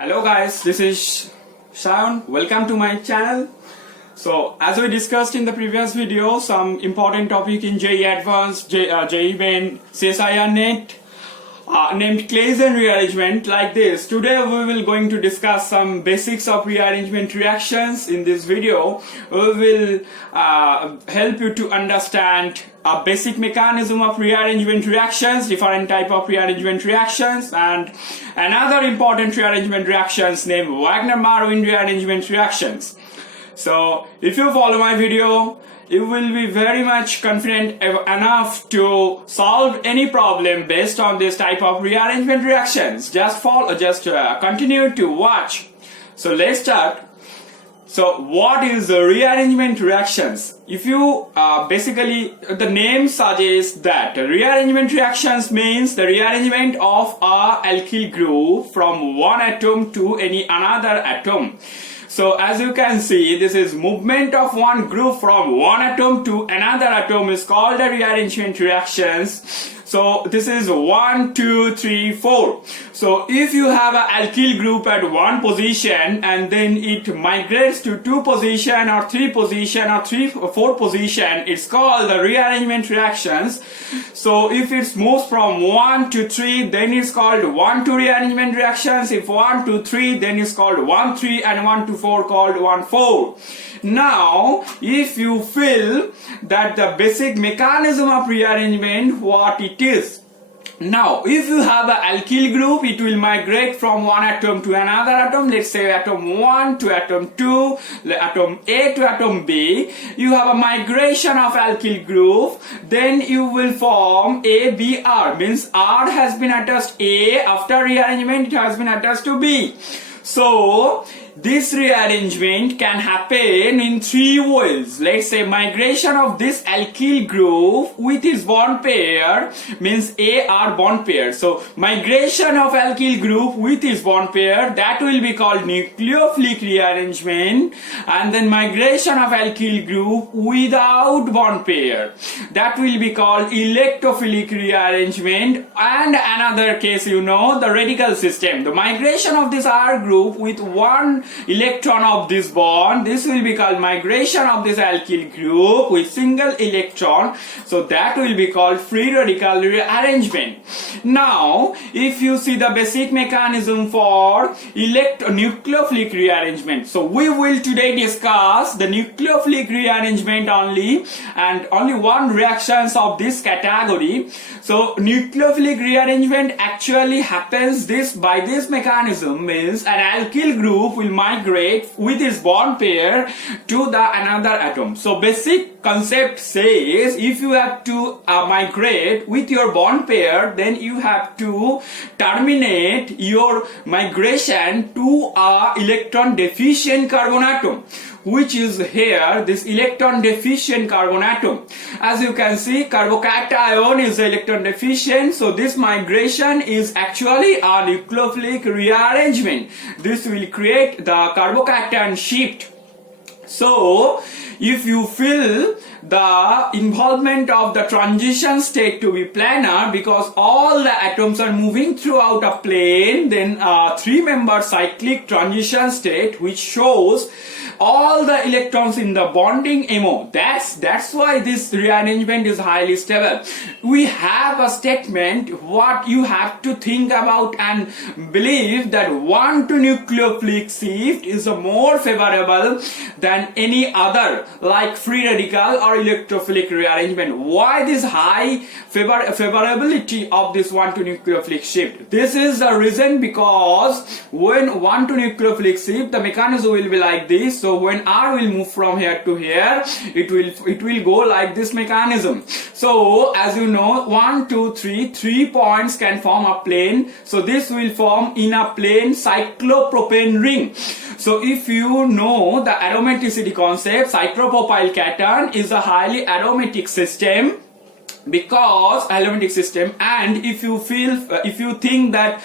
Hello guys, this is Shaun. Welcome to my channel. So as we discussed in the previous video, some important topic in JEE Advanced, JEE Main, CSIR Net named Claisen rearrangement like this. Today we will going to discuss some basics of rearrangement reactions. In this video we will help you to understand a basic mechanism of rearrangement reactions, different type of rearrangement reactions, and another important rearrangement reactions named Wagner-Marvin rearrangement reactions. So if you follow my video, you will be very much confident enough to solve any problem based on this type of rearrangement reactions. Just continue to watch. So let's start. So what is the rearrangement reactions? If you basically the name suggests that rearrangement reactions means the rearrangement of a alkyl group from one atom to any another atom. So as you can see, this is movement of one group from one atom to another atom is called the rearrangement reactions. So this is 1, 2, 3, 4. So if you have an alkyl group at one position and then it migrates to 2 position or 3 position or 4 position, it's called the rearrangement reactions. So if it moves from 1 to 3, then it's called 1, 2 rearrangement reactions. If 1 to 3, then it's called 1, 3, and 1 to 4 called 1, 4. Now, if you feel that the basic mechanism of rearrangement, what it is. Now, if you have an alkyl group, it will migrate from one atom to another atom. Let's say atom 1 to atom 2, atom A to atom B. You have a migration of alkyl group. Then you will form ABR. Means R has been attached A. After rearrangement, it has been attached to B. So this rearrangement can happen in 3 ways. Let's say migration of this alkyl group with its bond pair means AR bond pair. So migration of alkyl group with its bond pair, that will be called nucleophilic rearrangement. And then migration of alkyl group without bond pair, that will be called electrophilic rearrangement. And another case, the radical system. The migration of this R group with one electron of this bond, this will be called migration of this alkyl group with single electron. So that will be called free radical rearrangement. Now, if you see the basic mechanism for nucleophilic rearrangement, so we will today discuss the nucleophilic rearrangement only, and only one reactions of this category. So nucleophilic rearrangement actually happens by this mechanism, means an alkyl group will migrate with its bond pair to another atom. So basic concept says if you have to migrate with your bond pair, then you have to terminate your migration to a electron deficient carbon atom, which is here this electron deficient carbon atom. As you can see, carbocation is electron deficient, so this migration is actually a nucleophilic rearrangement. This will create the carbocation shift. So if you feel the involvement of the transition state to be planar, because all the atoms are moving throughout a plane, then a 3-member cyclic transition state which shows all the electrons in the bonding MO. That's why this rearrangement is highly stable. We have a statement what you have to think about and believe that 1 to nucleophilic shift is more favorable than any other like free radical or electrophilic rearrangement. Why this high favorability of this 1 to nucleophilic shift? This is the reason, because when 1 to nucleophilic shift, the mechanism will be like this. So when R will move from here to here, it will go like this mechanism. So as you know, 1, 2, 3 points can form a plane. So this will form in a plane cyclopropane ring. So if you know the aromaticity concept, cyclopropyl cation is a highly aromatic system, and if you think that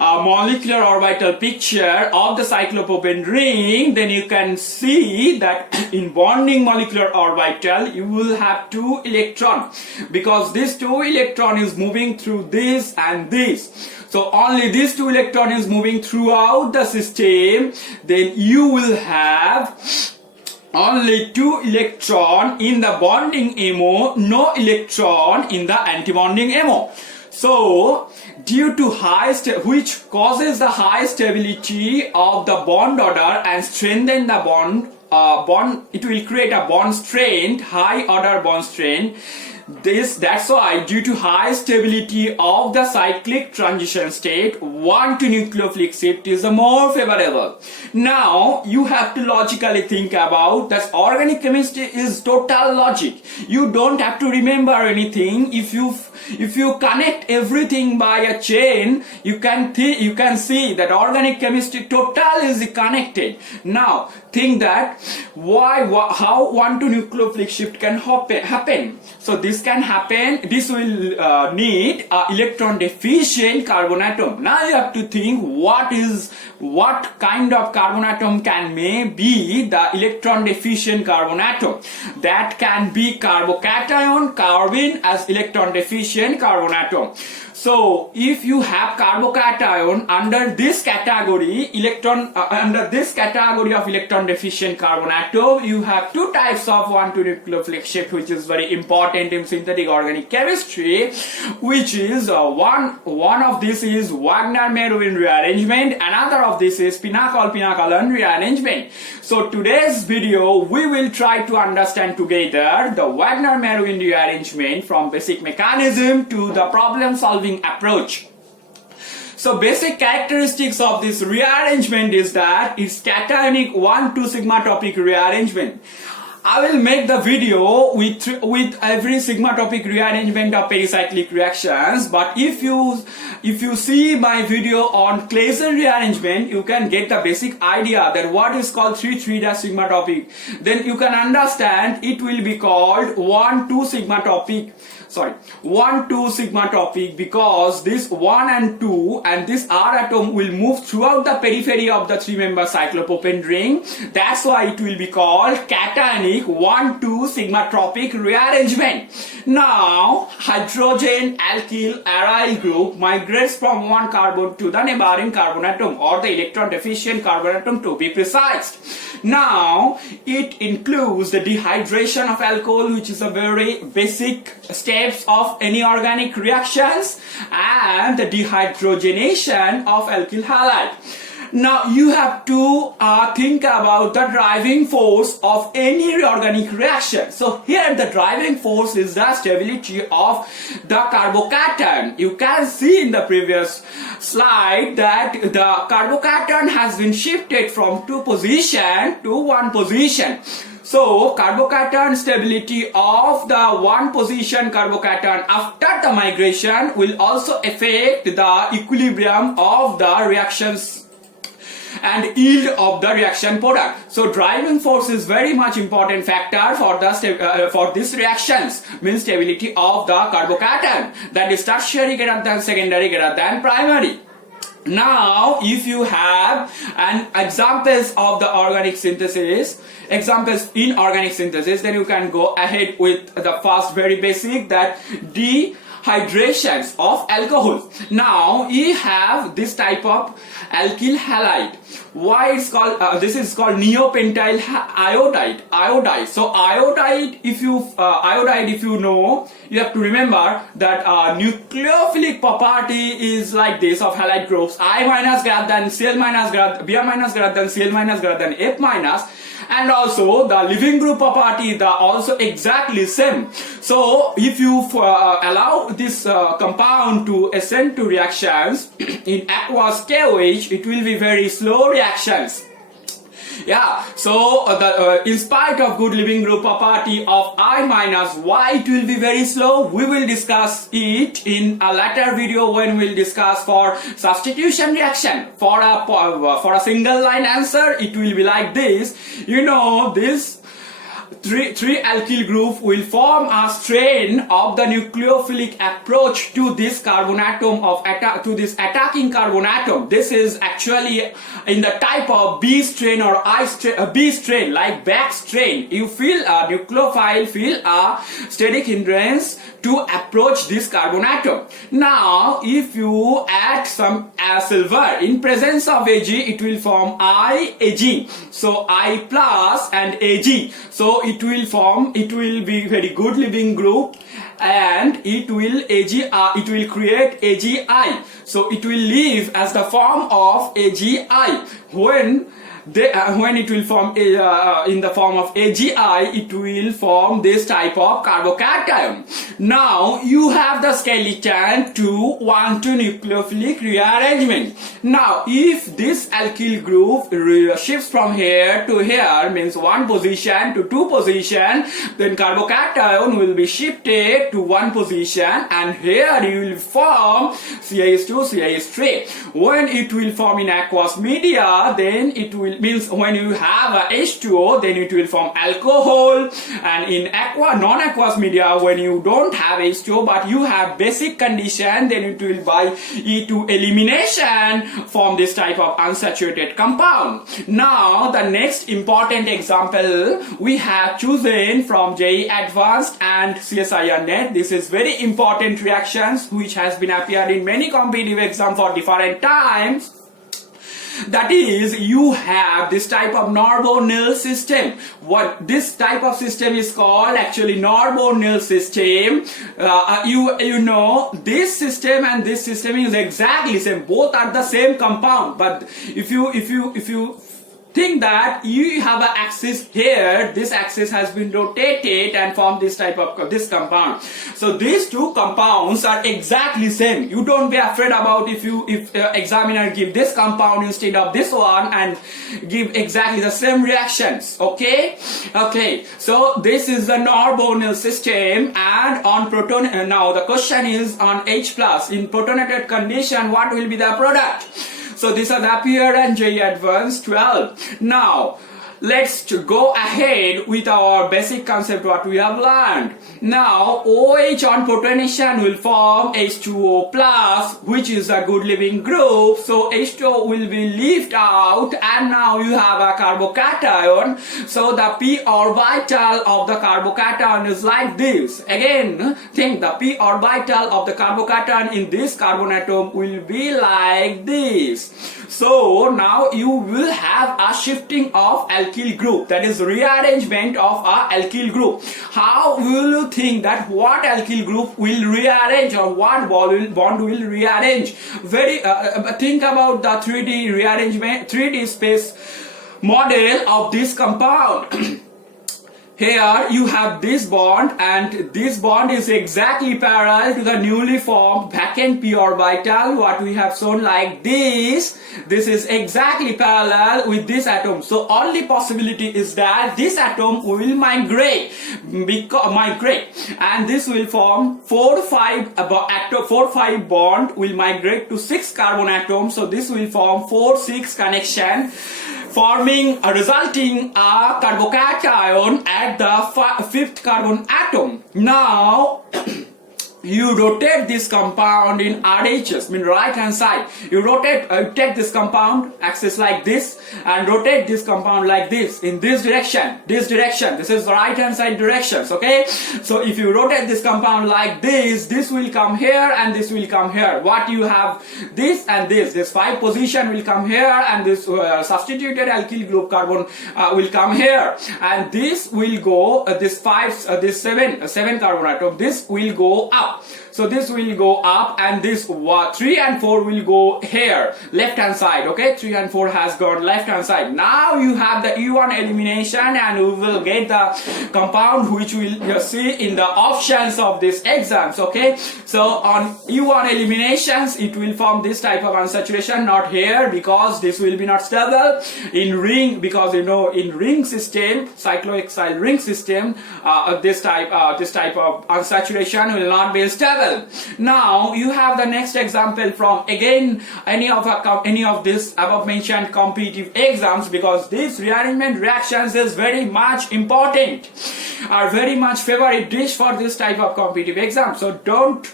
a molecular orbital picture of the cyclopropane ring, then you can see that in bonding molecular orbital you will have 2 electrons, because this 2 electron is moving through this and this. So only these 2 electrons is moving throughout the system, then you will have only 2 electron in the bonding MO, no electron in the antibonding MO. So due to which causes the high stability of the bond order and strengthen the bond, it will create a bond strength, high order bond strength. That's why due to high stability of the cyclic transition state, 1 to nucleophilic shift is more favorable. Now you have to logically think about that organic chemistry is total logic. You don't have to remember anything. If you connect everything by a chain, you can see that organic chemistry total is connected. Now think that how 1 to nucleophilic shift can happen. So this can happen. This will need electron deficient carbon atom. Now you have to think what kind of carbon atom can be the electron deficient carbon atom. That can be carbocation, carbene as electron deficient carbon atom. So if you have carbocation under this category of electron deficient carbon atom, you have 2 types of 1 to nucleophilic shift, which is very important in synthetic organic chemistry, which is one of this is Wagner-Merwin rearrangement, another of this is Pinacol-Pinacol rearrangement. So today's video we will try to understand together the Wagner-Merwin rearrangement from basic mechanism to the problem solving approach. So basic characteristics of this rearrangement is that it's cationic 1,2 sigma topic rearrangement. I will make the video with every sigma topic rearrangement of pericyclic reactions, but if you see my video on Claisen rearrangement, you can get the basic idea that what is called 3,3 sigma topic. Then you can understand it will be called 1,2 sigma topic. 1,2 sigma topic, because this 1 and 2 and this R atom will move throughout the periphery of the 3-member cyclopropane ring. That's why it will be called cationic 1,2 sigma topic rearrangement. Now hydrogen alkyl aryl group migrates from one carbon to the neighboring carbon atom, or the electron deficient carbon atom to be precise. Now it includes the dehydration of alcohol, which is a very basic steps of any organic reactions, and the dehydrogenation of alkyl halide. Now you have to think about the driving force of any organic reaction. So here the driving force is the stability of the carbocation. You can see in the previous slide that the carbocation has been shifted from 2 position to 1 position. So carbocation stability of the 1 position carbocation after the migration will also affect the equilibrium of the reactions and yield of the reaction product. So driving force is very much important factor for these reactions, means stability of the carbocation, that is tertiary greater than secondary greater than primary. Now if you have examples of the organic synthesis, examples in organic synthesis, then you can go ahead with the first very basic, that dehydrations of alcohol. Now you have this type of alkyl halide. Why it's called this is called neopentyl iodide. So iodide, if you know, you have to remember that nucleophilic property is like this of halide groups: I minus greater than Cl minus Br minus greater than Cl minus greater than F minus. And also the living group property are also exactly same. So if you allow this compound to ascend to reactions in aqueous KOH, it will be very slow reactions. Yeah, so in spite of good living group property of I minus, why it will be very slow, we will discuss it in a later video when we will discuss for substitution reaction. For a single line answer, it will be like this. You know, this three alkyl group will form a strain of the nucleophilic approach to this carbon atom to this attacking carbon atom. This is actually in the type of B strain or B strain, like back strain. You feel a nucleophile feel a static hindrance to approach this carbon atom. Now if you add some silver in presence of Ag, it will form IAg. So I plus and Ag. So it will be very good living group, and it will create AgI. So it will live as the form of AgI. When it will form in the form of AgI, it will form this type of carbocation. Now you have the skeleton to 1,2 nucleophilic rearrangement. Now if this alkyl group shifts from here to here, means one position to two position, then carbocation will be shifted to one position, and here you will form CH2 CH3. When it will form in aqueous media, then it will means when you have a H2O, then it will form alcohol, and in non-aqueous media, when you don't have H2O but you have basic condition, then it will by E2 elimination form this type of unsaturated compound. Now the next important example we have chosen from JEE Advanced and CSIR net. This is very important reactions which has been appeared in many competitive exams for different times. That is, you have this type of Nord-Nil system. What this type of system is called actually Nord-Nil system. You know, this system and this system is exactly same. Both are the same compound. But if you think that you have an axis here, this axis has been rotated and formed this type of this compound. So these two compounds are exactly same. You don't be afraid about if examiner give this compound instead of this one and give exactly the same reactions. Okay. So this is the Nord-Nil system, and on proton. Now the question is on H plus in protonated condition, what will be the product? So this has appeared in JEE Advanced 12. Now let's go ahead with our basic concept what we have learned. Now OH on protonation will form H2O plus, which is a good living group. So H2O will be left out, and now you have a carbocation. So the p orbital of the carbocation is like this. Again, think the p orbital of the carbocation in this carbon atom will be like this. So now you will have a shifting of alkyl group, that is rearrangement of a alkyl group. How will you think that what alkyl group will rearrange or what bond will rearrange? Think about the 3D rearrangement, 3D space model of this compound. Here you have this bond, and this bond is exactly parallel to the newly formed vacant p orbital, what we have shown like this. This is exactly parallel with this atom. So only possibility is that this atom will migrate, and this will form 4-5 bond will migrate to 6 carbon atoms. So this will form 4-6 connection, resulting a carbocation at the 5th carbon atom. Now you rotate this compound in RHS, mean right hand side. You take this compound axis like this and rotate this compound like this in this direction. This is the right hand side directions. Okay, so if you rotate this compound like this will come here and this will come here. What you have, this and this 5 position will come here, and this substituted alkyl group carbon will come here, and this will go this 7 carbon atom, this will go up. So this will go up, and this 3 and 4 will go here, left hand side. Okay, 3 and 4 has gone left hand side. Now you have the E1 elimination, and we will get the compound which will see in the options of this exams. Okay, so on E1 eliminations, it will form this type of unsaturation, not here because this will be not stable. In ring, because in ring system, cyclohexyl ring system, this type of unsaturation will not be stable. Now you have the next example from again any of this above mentioned competitive exams, because this rearrangement reactions is very much important, are very much favorite dish for this type of competitive exam. So don't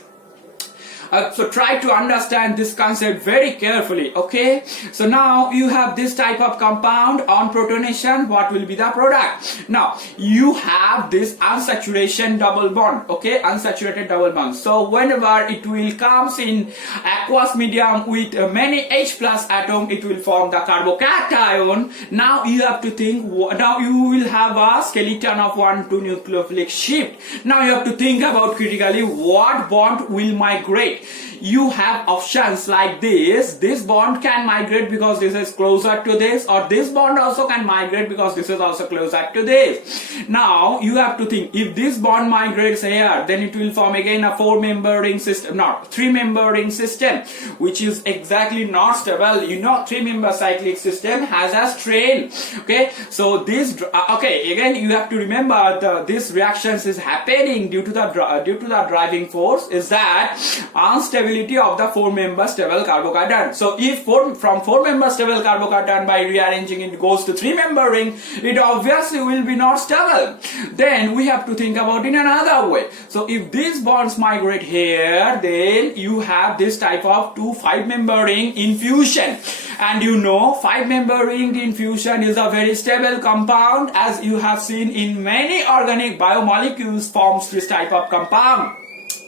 So try to understand this concept very carefully, okay? So now you have this type of compound on protonation. What will be the product? Now you have this unsaturation double bond, okay? Unsaturated double bond. So whenever it will comes in aqueous medium with many H plus atom, it will form the carbocation. Now you have to think, now you will have a skeleton of 1 to nucleophilic shift. Now you have to think about critically what bond will migrate. You have options like this bond can migrate because this is closer to this, or this bond also can migrate because this is also closer to this. Now you have to think, if this bond migrates here, then it will form again a 4-member ring system, not 3-member ring system, which is exactly not stable. You know, 3-member cyclic system has a strain, okay? So this, okay, again you have to remember this reactions is happening due to the driving force is that unstability of the 4-member stable carbocation. So if from 4-member stable carbocation, by rearranging it goes to 3-member ring, it obviously will be not stable. Then we have to think about in another way. So if these bonds migrate here, then you have this type of 5-member ring in fusion. And you know, 5-member ring in fusion is a very stable compound, as you have seen in many organic biomolecules forms this type of compound.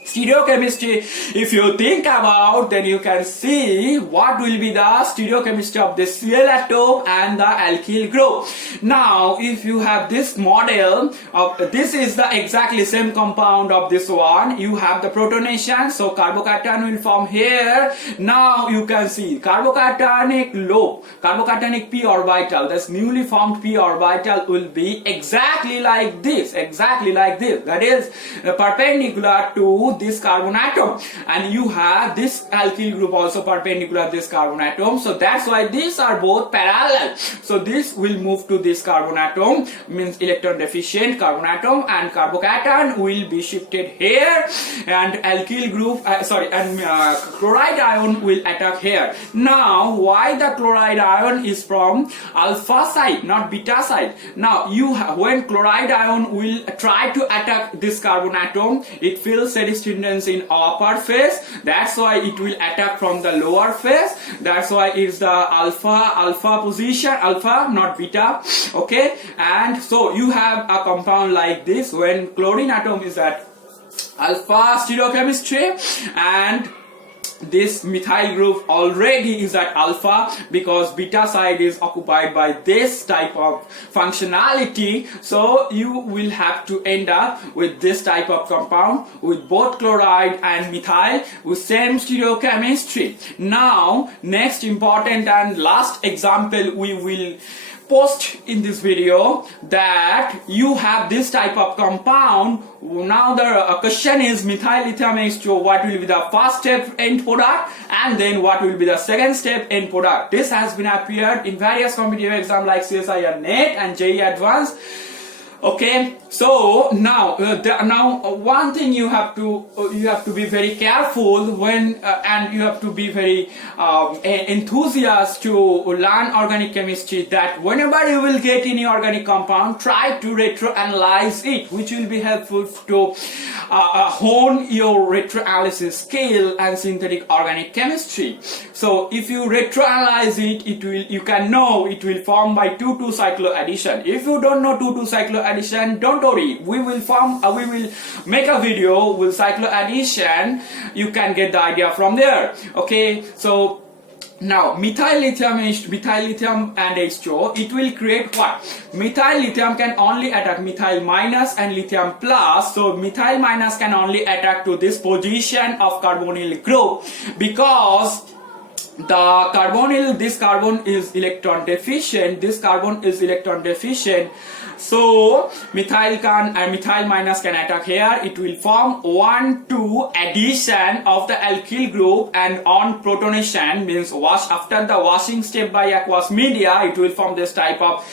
Stereochemistry, if you think about, then you can see what will be the stereochemistry of the Cl atom and the alkyl group. Now if you have this model of this is the exactly same compound of this one, you have the protonation, so carbocation will form here. Now you can see carbocationic loop, carbocationic p orbital, this newly formed p orbital will be exactly like this, that is perpendicular to this carbon atom, and you have this alkyl group also perpendicular to this carbon atom. So that's why these are both parallel. So this will move to this carbon atom, means electron deficient carbon atom, and carbocation will be shifted here, and alkyl group chloride ion will attack here. Now why the chloride ion is from alpha side, not beta side? Now when chloride ion will try to attack this carbon atom, it feels resistance in upper phase, that's why it will attack from the lower phase. That's why it's the alpha position, alpha not beta, okay? And so you have a compound like this when chlorine atom is at alpha stereochemistry, and this methyl group already is at alpha because beta side is occupied by this type of functionality. So you will have to end up with this type of compound with both chloride and methyl with same stereochemistry. Now next important and last example we will post in this video, that you have this type of compound. Now the question is methyl lithium H2O, what will be the first step end product, and then what will be the second step end product. This has been appeared in various competitive exams like CSIR NET and JEE Advanced. Okay, so now one thing you have to be very careful when and you have to be very enthusiastic to learn organic chemistry, that whenever you will get any organic compound, try to retroanalyze it, which will be helpful to hone your retroanalysis skill and synthetic organic chemistry. So if you retroanalyze it, you can know it will form by 2,2 cycloaddition. If you don't know 2,2 cycloaddition, don't worry, we will make a video with cycloaddition. You can get the idea from there. Okay, so now methyl lithium and H2O, it will create what? Methyl lithium can only attack methyl minus and lithium plus. So methyl minus can only attack to this position of carbonyl group, because the carbonyl, this carbon is electron deficient, this carbon is electron deficient. So methyl minus can attack here. It will form 1,2 addition of the alkyl group, and on protonation, means after the washing step by aqueous media, it will form this type of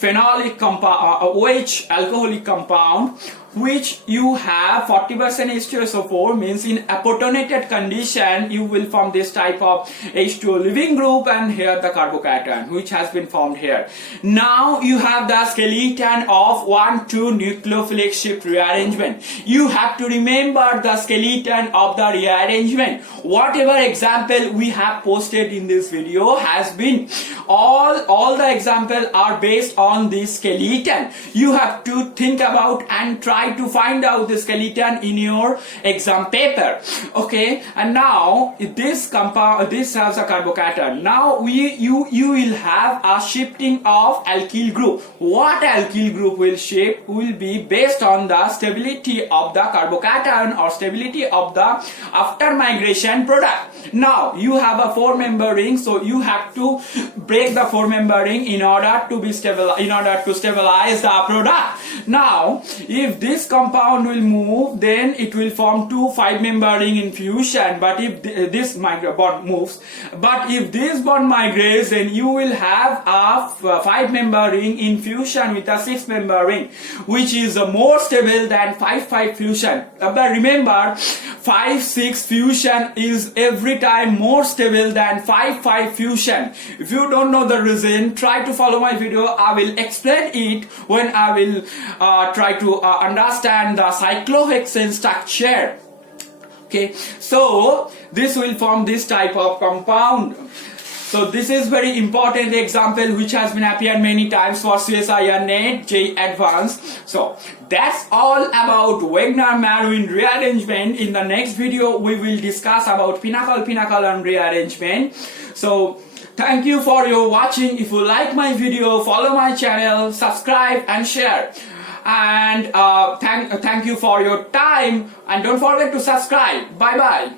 phenolic compound, OH alcoholic compound, which you have 40% H2SO4, means in aprotonated condition you will form this type of H2O leaving group, and here the carbocation which has been formed here. Now you have the skeleton of 1,2 nucleophilic shift rearrangement. You have to remember the skeleton of the rearrangement. Whatever example we have posted in this video has been all the examples are based on this skeleton. You have to think about and try to find out the skeleton in your exam paper. Okay, and now this compound, this has a carbocation. Now you will have a shifting of alkyl group. What alkyl group will shift will be based on the stability of the carbocation or stability of the after migration product. Now you have a 4-member ring, so you have to break the 4-member ring in order to be stabilize the product. Now if this compound will move, then it will form 2 5-member ring in fusion. But if this bond moves, but if this bond migrates, then you will have a 5-member ring in fusion with a 6-member ring, which is more stable than 5-5 fusion. But remember, 5-6 fusion is every time more stable than 5-5 fusion. If you don't know the reason, try to follow my video. I will explain it when I will try to understand the cyclohexane structure. Okay, so this will form this type of compound. So this is very important example which has been appeared many times for CSIR NET JEE Advanced. So that's all about Wagner-Marwin rearrangement. In the next video we will discuss about pinnacle and rearrangement. So thank you for your watching. If you like my video, follow my channel, subscribe and share. And thank you for your time, and don't forget to subscribe. Bye bye.